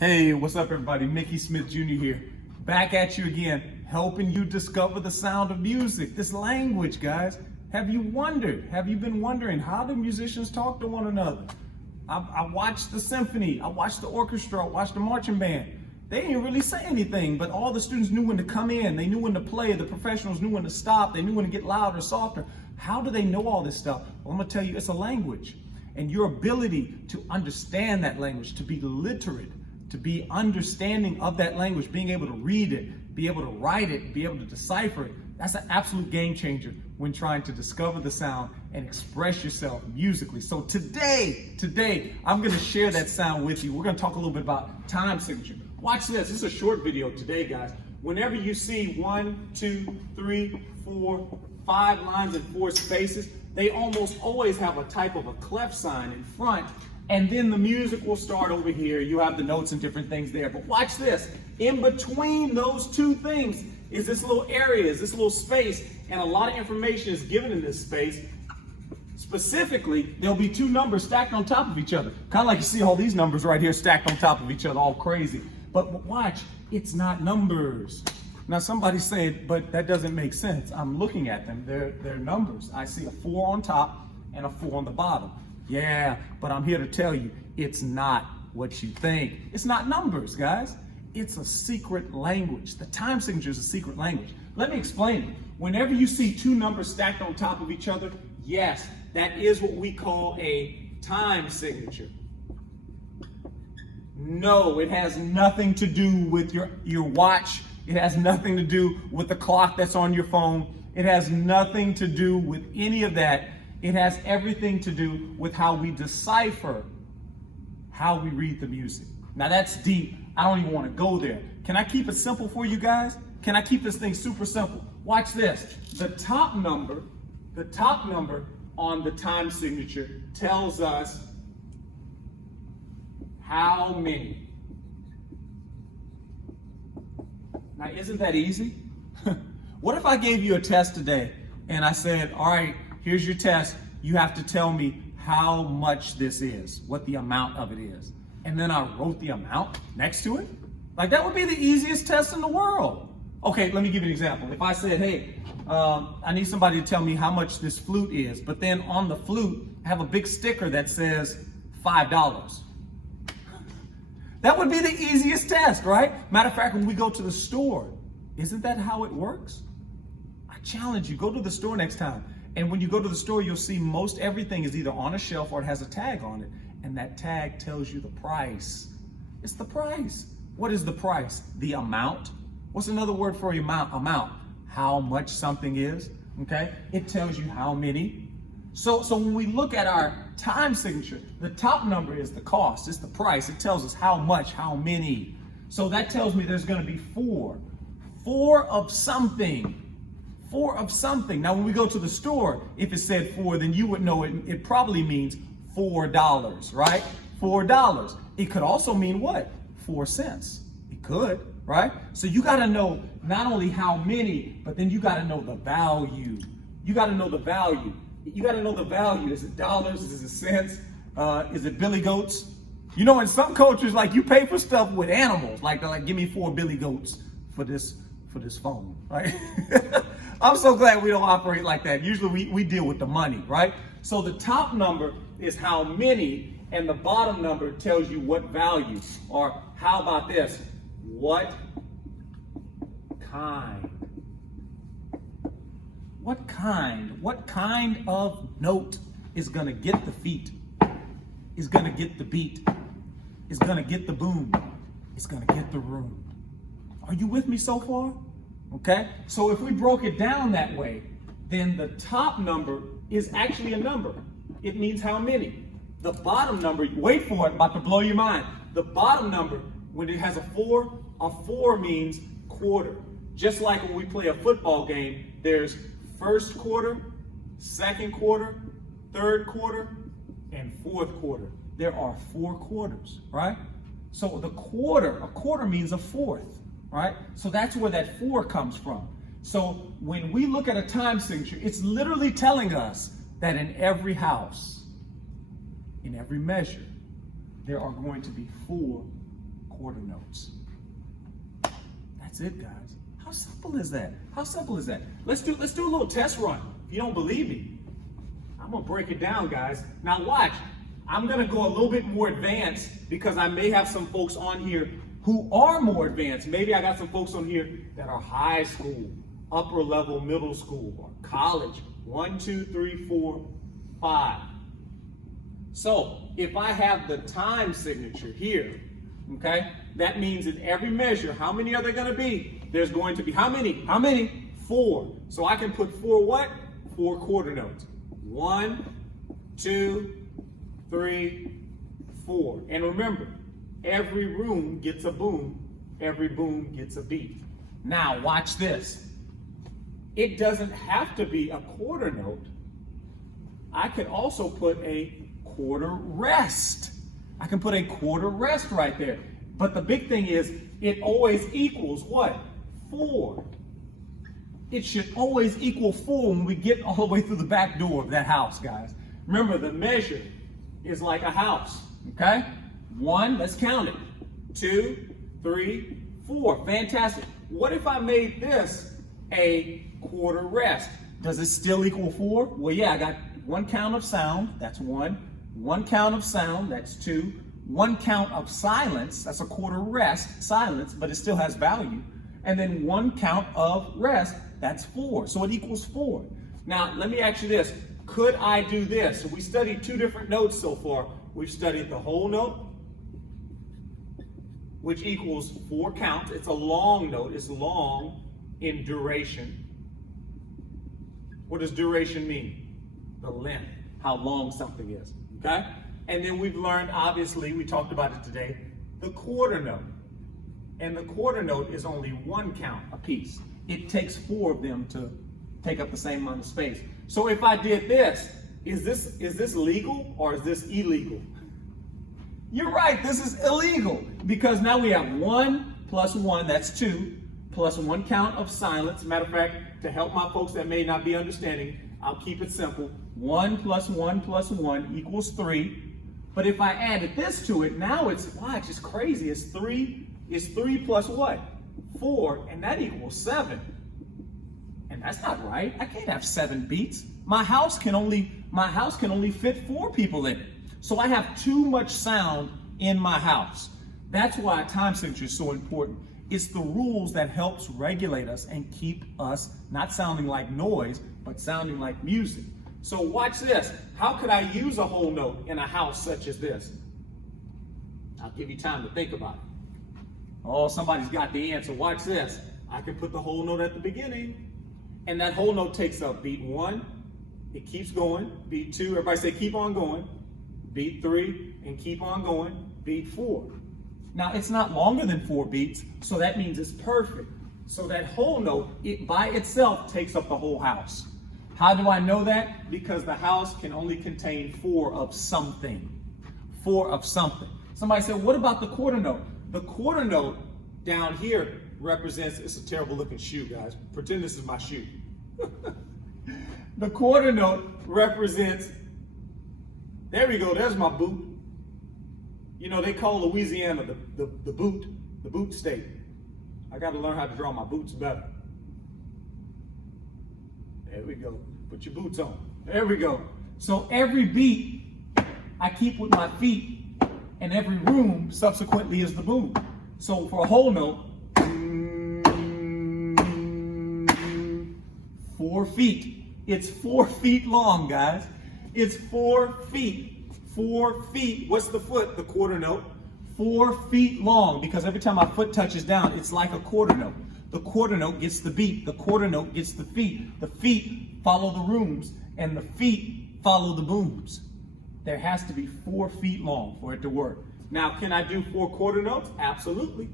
Hey, what's up everybody? Mickey Smith Jr. here. Back at you again, helping you discover the sound of music, this language, guys. Have you been wondering, how do musicians talk to one another? I watched the symphony, I watched the orchestra, I watched the marching band. They didn't really say anything, but all the students knew when to come in, they knew when to play, the professionals knew when to stop, they knew when to get louder, softer. How do they know all this stuff? Well, I'm gonna tell you, it's a language. And your ability to understand that language, to be literate, to be understanding of that language, being able to read it, be able to write it, be able to decipher it, that's an absolute game changer when trying to discover the sound and express yourself musically. So today, I'm gonna share that sound with you. We're gonna talk a little bit about time signature. Watch this, this is a short video today, guys. Whenever you see 1, 2, 3, 4, 5 lines and 4 spaces, they almost always have a type of a clef sign in front, and then the music will start over here. You have the notes and different things there. But watch this. In between those two things is this little area, is this little space, and a lot of information is given in this space. Specifically, there'll be 2 numbers stacked on top of each other. Kind of like you see all these numbers right here stacked on top of each other, all crazy. But watch, it's not numbers. Now somebody's saying, but that doesn't make sense. I'm looking at them, they're numbers. I see a 4 on top and a 4 on the bottom. Yeah, but I'm here to tell you, it's not what you think. It's not numbers, guys. It's a secret language. The time signature is a secret language. Let me explain it. Whenever you see 2 numbers stacked on top of each other, yes, that is what we call a time signature. No, it has nothing to do with your watch. It has nothing to do with the clock that's on your phone. It has nothing to do with any of that. It has everything to do with how we decipher, how we read the music. Now that's deep. I don't even want to go there. Can I keep it simple for you guys? Can I keep this thing super simple? Watch this. The top number on the time signature tells us how many. Now, isn't that easy? What if I gave you a test today and I said, all right, here's your test. You have to tell me how much this is, what the amount of it is. And then I wrote the amount next to it. Like, that would be the easiest test in the world. Okay, let me give you an example. If I said, hey, I need somebody to tell me how much this flute is, but then on the flute, I have a big sticker that says $5. That would be the easiest test, right? Matter of fact, when we go to the store, isn't that how it works? I challenge you, go to the store next time. And when you go to the store, you'll see most everything is either on a shelf or it has a tag on it. And that tag tells you the price. It's the price. What is the price? The amount. What's another word for amount? Amount. How much something is, okay? It tells you how many. So when we look at our time signature, the top number is the cost, it's the price. It tells us how much, how many. So that tells me there's gonna be 4. 4 of something. 4 of something. Now when we go to the store, if it said 4, then you would know it probably means $4, right? $4. It could also mean what? 4 cents. It could, right? So you gotta know not only how many, but then you gotta know the value. You gotta know the value. You got to know the value. Is it dollars? Is it cents? Is it billy goats? You know, in some cultures, like, you pay for stuff with animals. Like, they're like, give me 4 billy goats for this phone, right? I'm so glad we don't operate like that. Usually we deal with the money, right? So the top number is how many, and the bottom number tells you what value. Or how about this? What kind? What kind of note is gonna get the feet, is gonna get the beat, is gonna get the boom, is gonna get the room? Are you with me so far? Okay, so if we broke it down that way, then the top number is actually a number. It means how many. The bottom number, wait for it, about to blow your mind. The bottom number, when it has a 4 means quarter. Just like when we play a football game, there's first quarter, second quarter, third quarter, and fourth quarter. There are 4 quarters, right? So a quarter means a fourth, right? So that's where that 4 comes from. So when we look at a time signature, it's literally telling us that in every house, in every measure, there are going to be 4 quarter notes. That's it, guys. How simple is that? How simple is that? Let's do a little test run. If you don't believe me, I'm gonna break it down, guys. Now watch. I'm gonna go a little bit more advanced because I may have some folks on here who are more advanced. Maybe I got some folks on here that are high school, upper level middle school, or college. 1, 2, 3, 4, 5. So if I have the time signature here, okay, that means in every measure, how many are there going to be? There's going to be how many? How many? 4. So I can put 4 what? 4 quarter notes. 1, 2, 3, 4. And remember, every room gets a boom, every boom gets a beat. Now watch this. It doesn't have to be a quarter note. I could also put a quarter rest. I can put a quarter rest right there. But the big thing is, it always equals what? 4. It should always equal 4 when we get all the way through the back door of that house, guys. Remember, the measure is like a house, okay? 1, let's count it. 2, 3, 4. Fantastic. What if I made this a quarter rest? Does it still equal 4? Well, yeah, I got 1 count of sound, that's 1. 1 count of sound, that's 2. 1 count of silence, that's a quarter rest, silence, but it still has value. And then 1 count of rest, that's 4. So it equals 4. Now, let me ask you this. Could I do this? So we studied 2 different notes so far. We've studied the whole note, which equals 4 counts. It's a long note. It's long in duration. What does duration mean? The length, how long something is, okay? And then we've learned, obviously, we talked about it today, the quarter note. And the quarter note is only 1 count a piece. It takes 4 of them to take up the same amount of space. So if I did this, is this legal or is this illegal? You're right, this is illegal because now we have 1 plus 1, that's 2, plus 1 count of silence. Matter of fact, to help my folks that may not be understanding, I'll keep it simple. 1 plus 1 plus 1 equals 3. But if I added this to it, now it's, watch, it's crazy. It's 3 plus what? 4, and that equals 7. And that's not right. I can't have 7 beats. My house can only fit 4 people in it. So I have too much sound in my house. That's why time signature is so important. It's the rules that helps regulate us and keep us not sounding like noise, but sounding like music. So watch this. How could I use a whole note in a house such as this? I'll give you time to think about it. Oh, somebody's got the answer. Watch this. I can put the whole note at the beginning, and that whole note takes up beat 1. It keeps going. Beat 2. Everybody say keep on going. Beat 3, and keep on going. Beat 4. Now, it's not longer than 4 beats, so that means it's perfect. So that whole note, it by itself takes up the whole house. How do I know that? Because the house can only contain 4 of something. 4 of something. Somebody said, what about the quarter note? The quarter note down here represents, it's a terrible looking shoe, guys. Pretend this is my shoe. The quarter note represents, there we go, there's my boot. You know, they call Louisiana the boot state. I got to learn how to draw my boots better. There we go. Put your boots on. There we go. So every beat I keep with my feet, and every room subsequently is the boom. So for a whole note, 4 feet. It's 4 feet long, guys. It's 4 feet. 4 feet. What's the foot? The quarter note. 4 feet long, because every time my foot touches down, it's like a quarter note. The quarter note gets the beat. The quarter note gets the feet. The feet follow the rooms, and the feet follow the booms. There has to be 4 feet long for it to work. Now, can I do 4 quarter notes? Absolutely.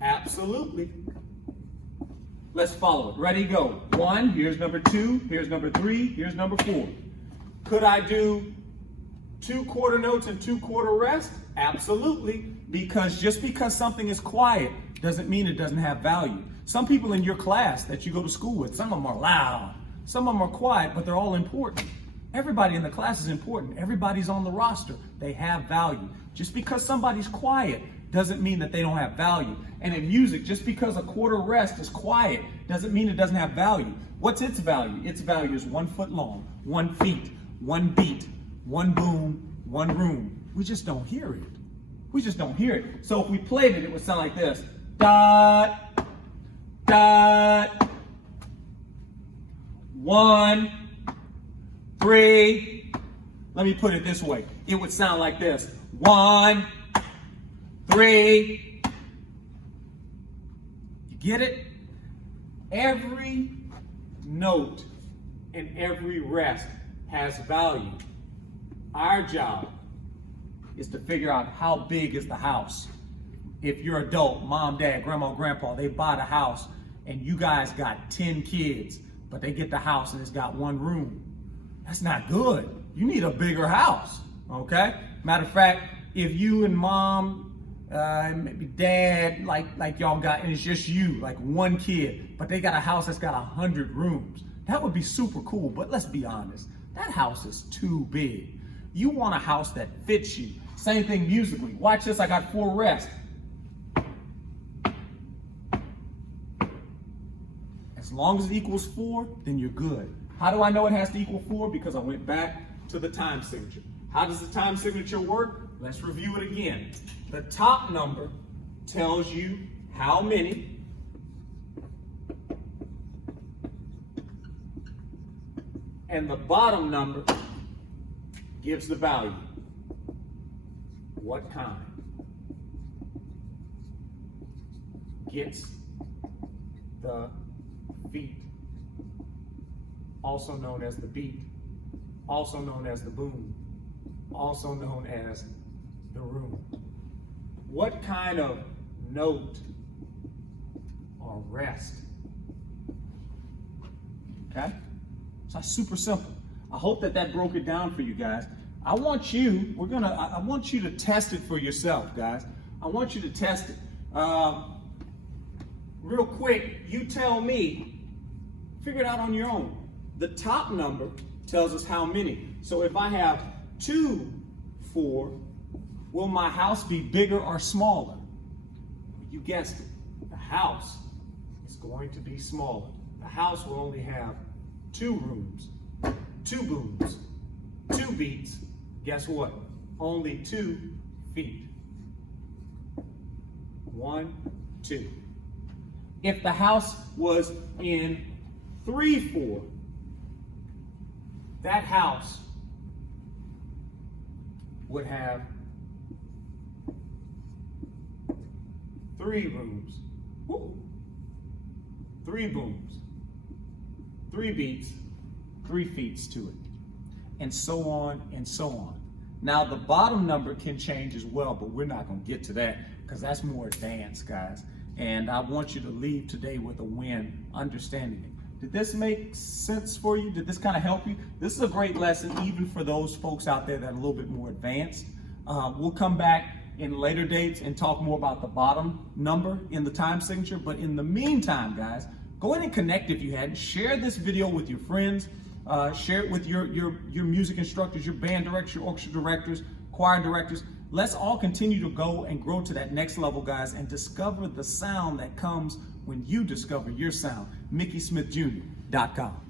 Absolutely. Let's follow it. Ready, go. 1, here's number 2, here's number 3, here's number 4. Could I do 2 quarter notes and 2 quarter rest? Absolutely. Because just because something is quiet doesn't mean it doesn't have value. Some people in your class that you go to school with, some of them are loud, some of them are quiet, but they're all important. Everybody in the class is important. Everybody's on the roster. They have value. Just because somebody's quiet doesn't mean that they don't have value. And in music, just because a quarter rest is quiet doesn't mean it doesn't have value. What's its value? Its value is 1 foot long, 1 feet, 1 beat, 1 boom, 1 room. We just don't hear it. We just don't hear it. So if we played it, it would sound like this. Dot, dot, 1, 3. Let me put it this way. It would sound like this. 1, 3. You get it? Every note and every rest has value. Our job is to figure out how big is the house. If you're adult, mom, dad, grandma, grandpa, they buy the house and you guys got 10 kids, but they get the house and it's got 1 room. That's not good. You need a bigger house, okay? Matter of fact, if you and mom, maybe dad, like y'all got, and it's just you, like 1 kid, but they got a house that's got 100 rooms, that would be super cool. But let's be honest, that house is too big. You want a house that fits you. Same thing musically. Watch this, I got 4 rests. As long as it equals 4, then you're good. How do I know it has to equal 4? Because I went back to the time signature. How does the time signature work? Let's review it again. The top number tells you how many. And the bottom number gives the value. What kind? Gets the beat, also known as the beat, also known as the boom, also known as the room. What kind of note or rest? Okay? So that's super simple. I hope that broke it down for you guys. I want you to test it for yourself, guys. I want you to test it. Real quick, you tell me, figure it out on your own. The top number tells us how many. So if I have 2, 4, will my house be bigger or smaller? You guessed it. The house is going to be smaller. The house will only have 2 rooms, 2 booms, 2 beats. Guess what? Only 2 feet. 1, 2. If the house was in 3/4, that house would have 3 rooms, 3 booms, 3 beats, 3 feet to it, and so on and so on. Now the bottom number can change as well, but we're not going to get to that because that's more advanced, guys. And I want you to leave today with a win, understanding it. Did this make sense for you? Did this kind of help you? This is a great lesson, even for those folks out there that are a little bit more advanced. We'll come back in later dates and talk more about the bottom number in the time signature. But in the meantime, guys, go ahead and connect if you hadn't. Share this video with your friends. Share it with your music instructors, your band directors, your orchestra directors, choir directors. Let's all continue to go and grow to that next level, guys, and discover the sound that comes when you discover your sound. MickeySmithJr.com.